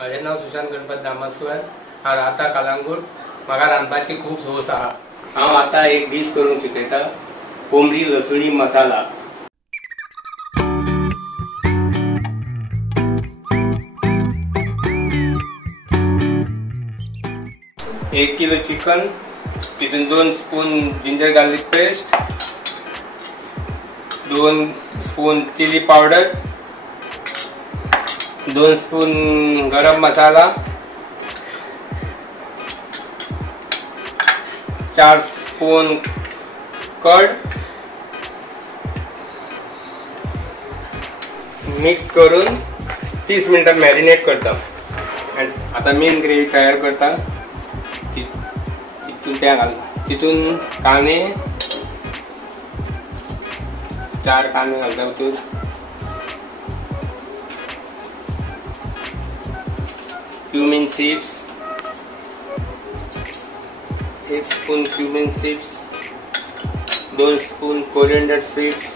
माझे नाव सुशांत गणपत दामस्वर। हांव राहता कलंगूट। म्हाका रांदपाची खूब सोस आहा। हांव आता एक डिश करून शिकयता, कोंबडी लसुणी मसाला। 1 किलो चिकन, तितून 2 spoon ginger garlic paste, 2 spoon chilli powder, 2 spoon garam masala, 4 spoon curd mix करून 30 मिनिटां मॅरिनेट करता। आता मेन ग्रेवी तयार करता। तितून कांदे 4 कांदे घालता। तितून cumin seeds, 1 spoon cumin seeds, 2 spoon coriander seeds,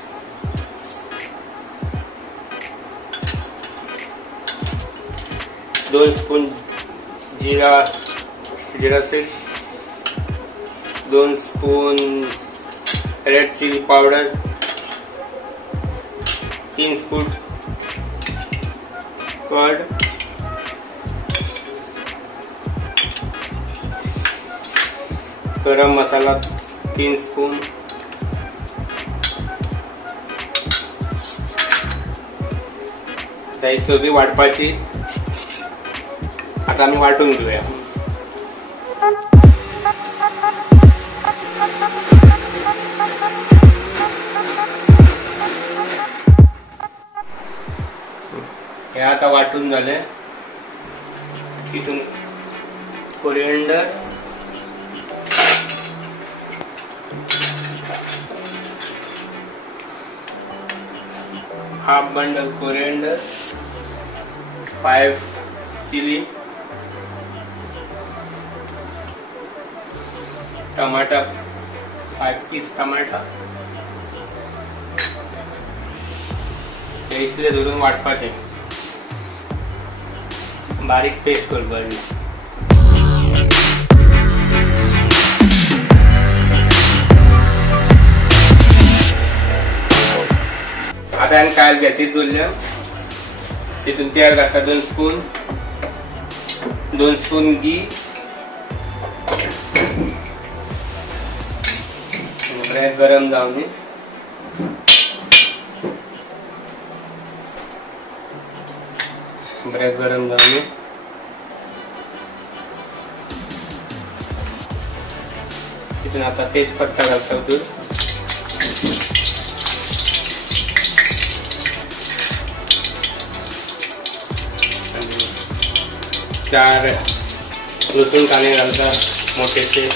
2 spoon jeera seeds, 2 spoon red chilli powder, 3 spoon curd, garam masala 3 spoon, दही सगळी वाटपाची। आता आम्ही वाटून घेऊया। हे आता वाटून झाले। तिथून coriander, half bundle coriander, 5 chilli, टमाटा 5 पीस टमाटा, इतले धरून वाटपाचे। बारीक पेस्ट करपाची। आता आनी कायल गॅसीर दवरल्या। तितून तेल घालता 2 स्पून, 2 स्पून घी, बरें गरम जावन तितून आता तेजपत्ता घालता। तितून 4 लसूण कांदे घालता मोठेचे।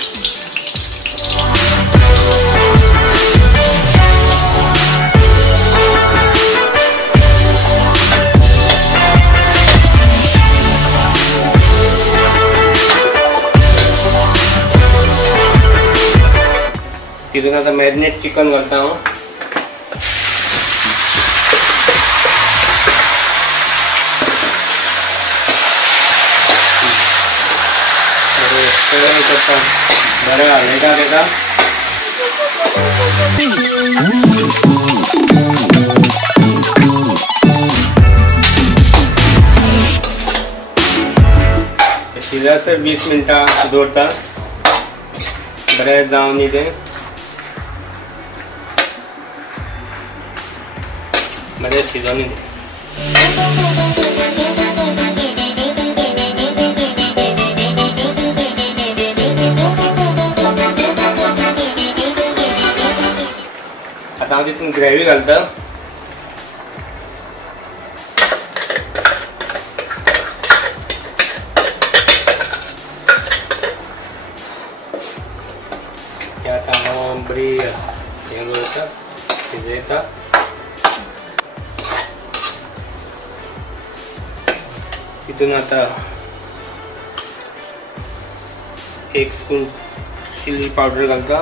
तितून आता मॅरिनेट चिकन घालता हांव। बरें घालयता तेका। शिजल्यासर 20 मिनिटां दवरता। बरें जावन तें बरें शिजोवन आता हांव तितून ग्रेवी घालता। आता हांव बरी हे करता, शिजयता। तितून आता 1 स्पून चिली पावडर घालता,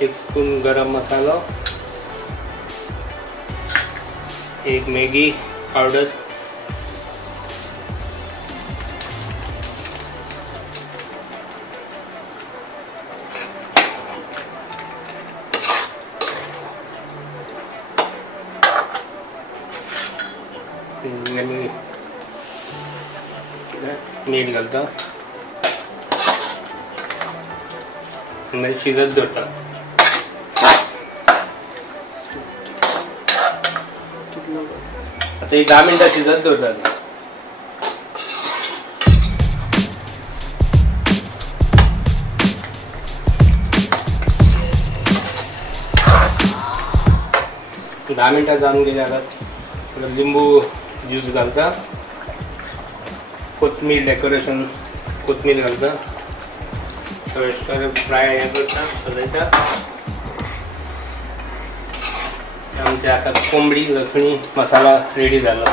1 स्पून गरम मसाला, 1 मैगी पाउडर, मीठ घालता म्हणजे शिजत दवरता. आता 10 मिनिटां शिजत दवरता. दहा मिनिटां जावन गेली. आता लिंबू ज्यूस घालता, कोथमीर डेकोरेशन कोथमीर घालता, फ्राय हे करता सजायता. आमचे आता कोंबडी लसणी मसाला रेडी झाला.